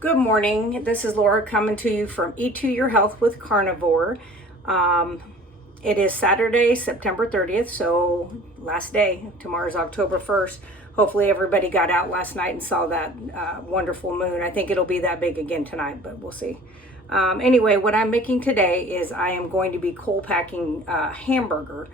Good morning. This is Laura coming to you from Eat to Your Health with Carnivore. It is Saturday, September 30th, so last day. Tomorrow's October 1st. Hopefully everybody got out last night and saw that wonderful moon. I think it'll be that big again tonight, but we'll see. Anyway, what I'm making today is I am going to be cold packing hamburger.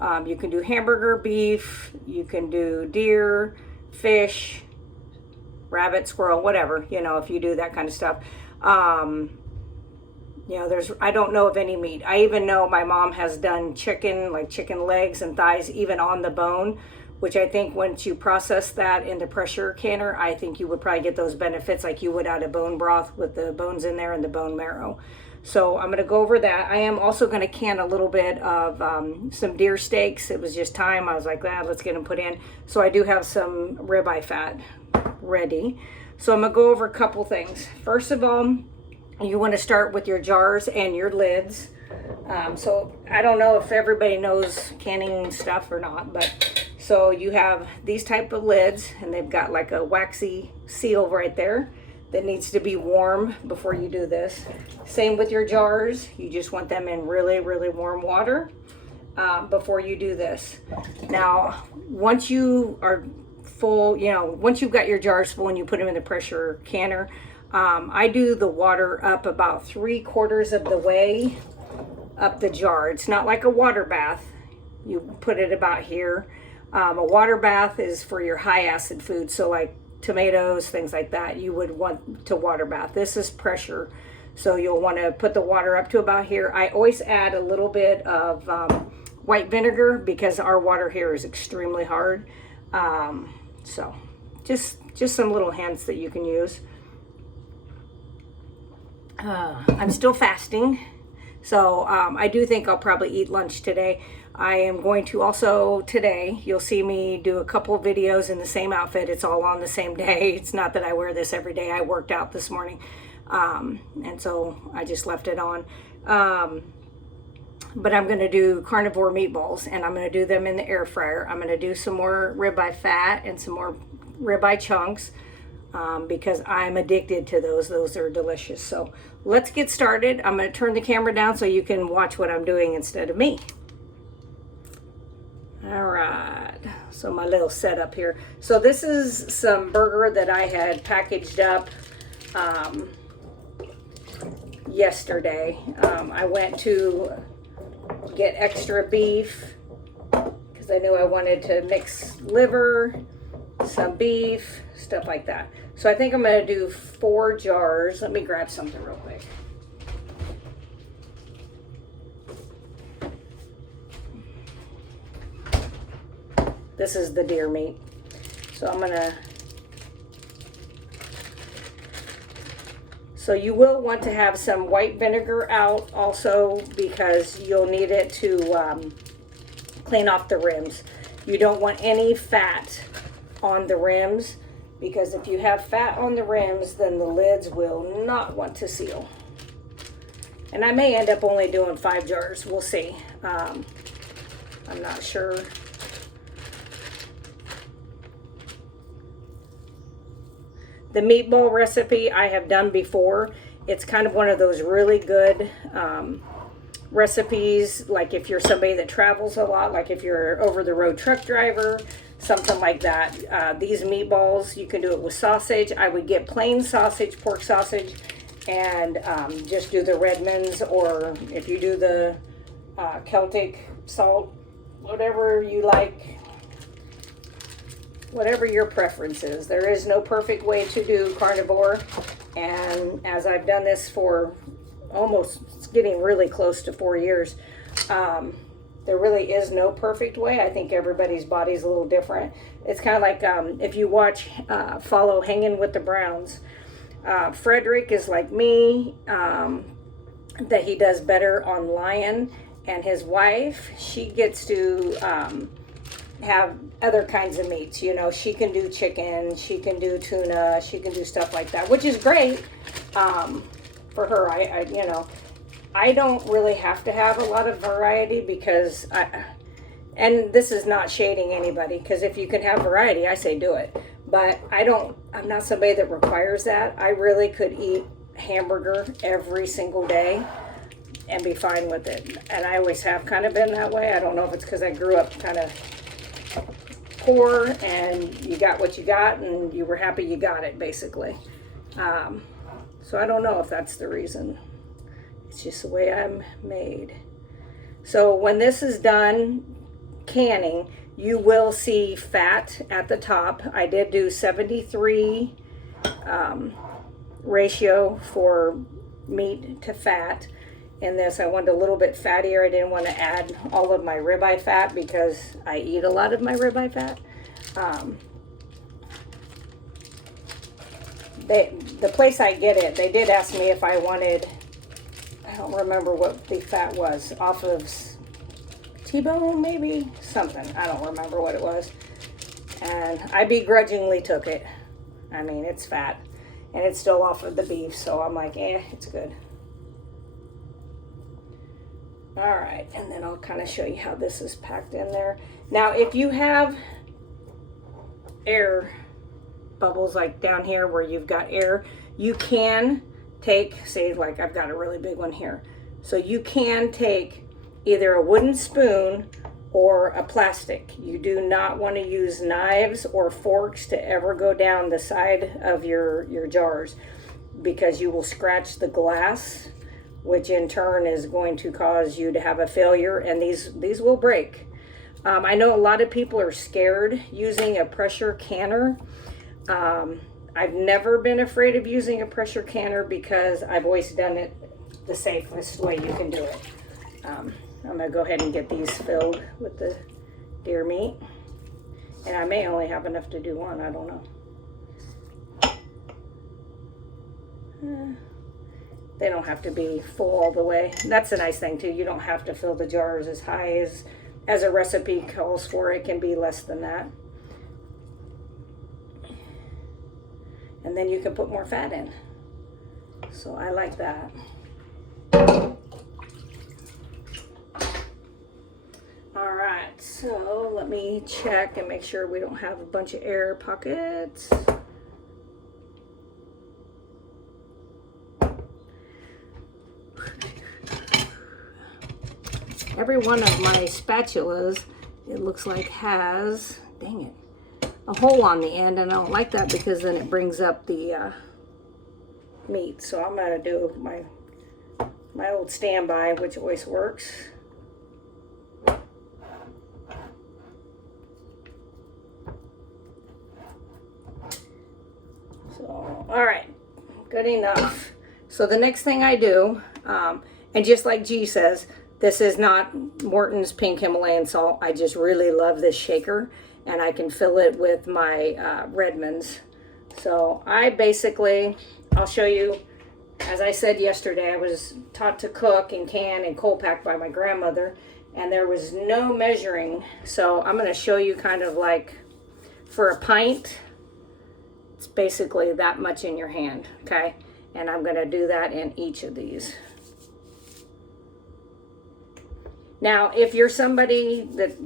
You can do hamburger, beef, you can do deer, fish, rabbit, squirrel, whatever, if you do that kind of stuff. I don't know of any meat. I even know my mom has done chicken, like chicken legs and thighs, even on the bone, which I think once you process that in the pressure canner, I think you would probably get those benefits like you would out of bone broth with the bones in there and the bone marrow. So I'm going to go over that. I am also going to can a little bit of some deer steaks. It was just time. I was like, let's get them put in. So I do have some ribeye fat ready. So I'm going to go over a couple things. First of all, you want to start with your jars and your lids. So I don't know if everybody knows canning stuff or not, but so you have these type of lids and they've got like a waxy seal right there that needs to be warm before you do this. Same with your jars. You just want them in really, really warm water before you do this. Now, once you are full, once you've got your jars full and you put them in the pressure canner, I do the water up about 3/4 of the way up the jar. It's not like a water bath. You put it about here. A water bath is for your high acid food. So like tomatoes, things like that, you would want to water bath. This is pressure. So you'll want to put the water up to about here. I always add a little bit of white vinegar because our water here is extremely hard. So just some little hints that you can use. I'm still fasting, so I do think I'll probably eat lunch today. I am going to also today, you'll see me do a couple of videos in the same outfit. It's all on the same day. It's not that I wear this every day. I worked out this morning, and so I just left it on. But I'm going to do carnivore meatballs, and I'm going to do them in the air fryer. I'm going to do some more ribeye fat and some more ribeye chunks because I'm addicted to those. Those are delicious. So let's get started. I'm going to turn the camera down so you can watch what I'm doing instead of me. All right, so my little setup here. So this is some burger that I had packaged up yesterday. I went to get extra beef because I knew I wanted to mix liver, some beef, stuff like that. So I think I'm going to do 4 jars. Let me grab something real quick. This is the deer meat. So I'm gonna, so you will want to have some white vinegar out also because you'll need it to clean off the rims. You don't want any fat on the rims because if you have fat on the rims, then the lids will not want to seal. And I may end up only doing 5 jars. We'll see. I'm not sure. The meatball recipe I have done before. It's kind of one of those really good recipes, like if you're somebody that travels a lot, like if you're over-the-road truck driver, something like that. These meatballs, you can do it with sausage. I would get plain sausage, pork sausage, and just do the Redmonds, or if you do the Celtic salt, whatever you like. Whatever your preference is. There is no perfect way to do carnivore, and as I've done this for almost, it's getting really close to 4 years, there really is no perfect way. I think everybody's body's a little different. It's kind of like if you follow Hanging with the Browns, Frederick is like me, that he does better on lion, and his wife, she gets to have other kinds of meats. She can do chicken, she can do tuna, she can do stuff like that, which is great for her. I don't really have to have a lot of variety because and this is not shading anybody, because if you can have variety, I say do it. But I don't I'm not somebody that requires that. I really could eat hamburger every single day and be fine with it. And I always have kind of been that way. I don't know if it's because I grew up kind of poor and you got what you got and you were happy you got it, basically. So I don't know if that's the reason. It's just the way I'm made. So when this is done canning, you will see fat at the top. I did do 73 ratio for meat to fat. In this, I wanted a little bit fattier. I didn't want to add all of my ribeye fat because I eat a lot of my ribeye fat. The place I get it, they did ask me if I wanted, I don't remember what the fat was, off of T-bone maybe? Something. I don't remember what it was. And I begrudgingly took it. I mean, it's fat. And it's still off of the beef, so I'm like, it's good. All right, and then I'll kind of show you how this is packed in there. Now, if you have air bubbles like down here where you've got air, you can take, say like I've got a really big one here. So you can take either a wooden spoon or a plastic. You do not want to use knives or forks to ever go down the side of your jars because you will scratch the glass, which in turn is going to cause you to have a failure, and these will break. I know a lot of people are scared using a pressure canner. I've never been afraid of using a pressure canner because I've always done it the safest way you can do it. I'm gonna go ahead and get these filled with the deer meat. And I may only have enough to do one, I don't know. They don't have to be full all the way. That's a nice thing too. You don't have to fill the jars as high as a recipe calls for. It can be less than that. And then you can put more fat in. So I like that. All right, so let me check and make sure we don't have a bunch of air pockets. Every one of my spatulas, it looks like has, dang it, a hole on the end, and I don't like that because then it brings up the meat. So I'm gonna do my old standby, which always works. So, all right, good enough. So the next thing I do, and just like G says, this is not Morton's pink Himalayan salt. I just really love this shaker, and I can fill it with my Redmonds. So I basically, I'll show you, as I said yesterday, I was taught to cook and can and cold pack by my grandmother, and there was no measuring. So I'm going to show you kind of like for a pint, it's basically that much in your hand, okay? And I'm going to do that in each of these. Now, if you're somebody that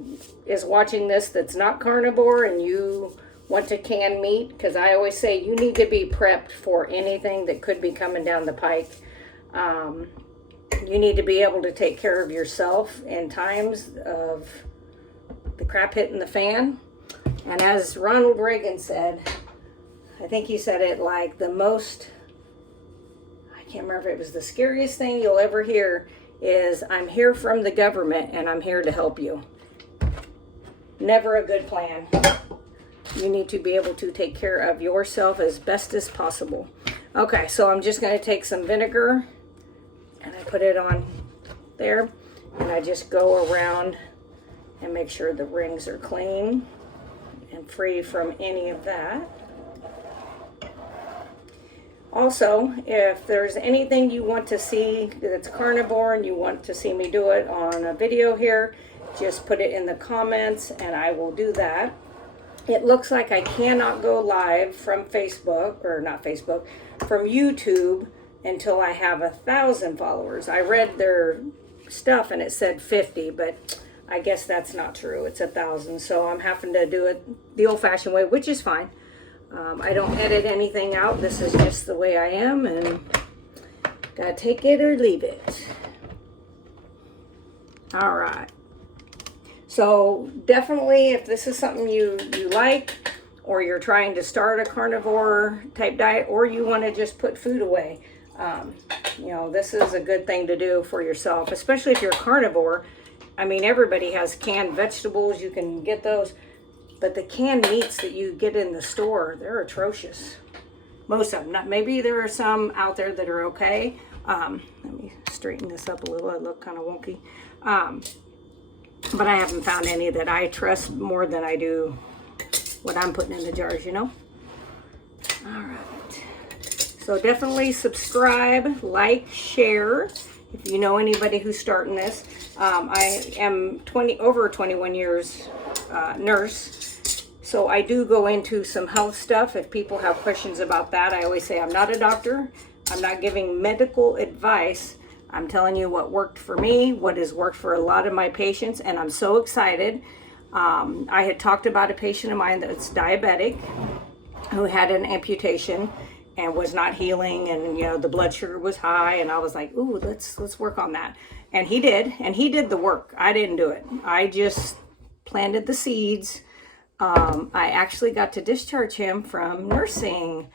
is watching this that's not carnivore and you want to can meat, because I always say you need to be prepped for anything that could be coming down the pike. You need to be able to take care of yourself in times of the crap hitting the fan. And as Ronald Reagan said, I think he said it like the most, I can't remember if it was the scariest thing you'll ever hear is, I'm here from the government and I'm here to help you. Never a good plan. You need to be able to take care of yourself as best as possible. Okay, so I'm just going to take some vinegar and I put it on there, and I just go around and make sure the rings are clean and free from any of that. Also, if there's anything you want to see that's carnivore and you want to see me do it on a video here, just put it in the comments and I will do that. It looks like I cannot go live from Facebook, or not Facebook, from YouTube until I have 1,000 followers. I read their stuff and it said 50, but I guess that's not true. It's 1,000, so I'm having to do it the old-fashioned way, which is fine. I don't edit anything out. This is just the way I am, and gotta take it or leave it. All right. So definitely, if this is something you like, or you're trying to start a carnivore type diet, or you want to just put food away, you know, this is a good thing to do for yourself, especially if you're a carnivore. I mean, everybody has canned vegetables. You can get those. But the canned meats that you get in the store, they're atrocious. Most of them. Not, maybe there are some out there that are okay. Let me straighten this up a little. I look kind of wonky. But I haven't found any that I trust more than I do what I'm putting in the jars, you know? All right. So definitely subscribe, like, share. If you know anybody who's starting this. I am over 21 years nurse. So I do go into some health stuff. If people have questions about that, I always say I'm not a doctor. I'm not giving medical advice. I'm telling you what worked for me, what has worked for a lot of my patients, and I'm so excited. I had talked about a patient of mine that's diabetic who had an amputation and was not healing, and you know, the blood sugar was high, and I was like, ooh, let's work on that. And he did the work. I didn't do it. I just planted the seeds. I actually got to discharge him from nursing.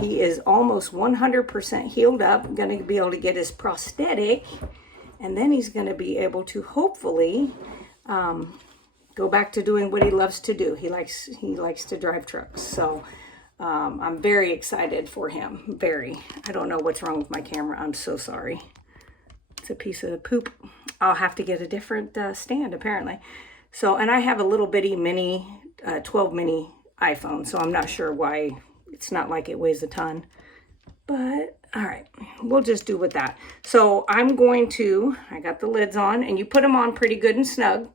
He is almost 100% healed up, going to be able to get his prosthetic, and then he's going to be able to hopefully go back to doing what he loves to do. He likes to drive trucks. So I'm very excited for him. Very. I don't know what's wrong with my camera. I'm so sorry. It's a piece of poop. I'll have to get a different stand apparently. So, and I have a little bitty mini 12 mini iPhone, so I'm not sure why it's not like it weighs a ton. But all right, we'll just do with that. So I got the lids on, and you put them on pretty good and snug.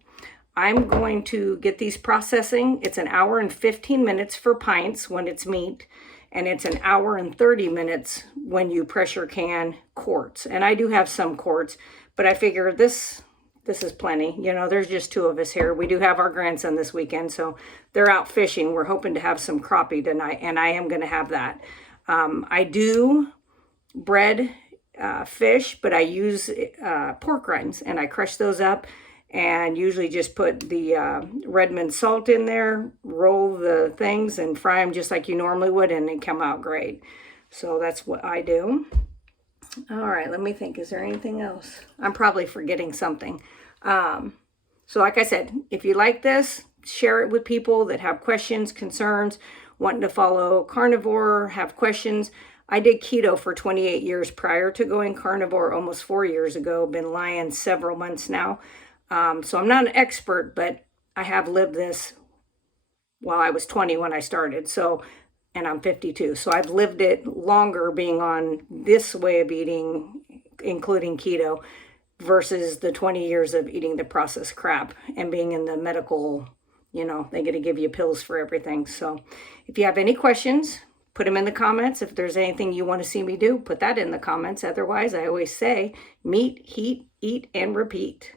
I'm going to get these processing. It's an hour and 15 minutes for pints when it's meat, and it's an hour and 30 minutes when you pressure can quarts. And I do have some quarts, but I figure this is plenty. You know, there's just two of us here. We do have our grandson this weekend, so they're out fishing. We're hoping to have some crappie tonight, and I am going to have that. I do bread fish, but I use pork rinds, and I crush those up and usually just put the Redmond salt in there, roll the things, and fry them just like you normally would, and they come out great. So that's what I do. All right, let me think. Is there anything else? I'm probably forgetting something. So like I said, if you like this, share it with people that have questions, concerns, wanting to follow carnivore, have questions. I did keto for 28 years prior to going carnivore, almost 4 years ago. Been lying several months now. So I'm not an expert, but I have lived this while I was 20 when I started. So, and I'm 52. So I've lived it longer being on this way of eating, including keto, versus the 20 years of eating the processed crap and being in the medical, you know, they get to give you pills for everything. So if you have any questions, put them in the comments. If there's anything you want to see me do, put that in the comments. Otherwise, I always say, meet, heat, eat, and repeat.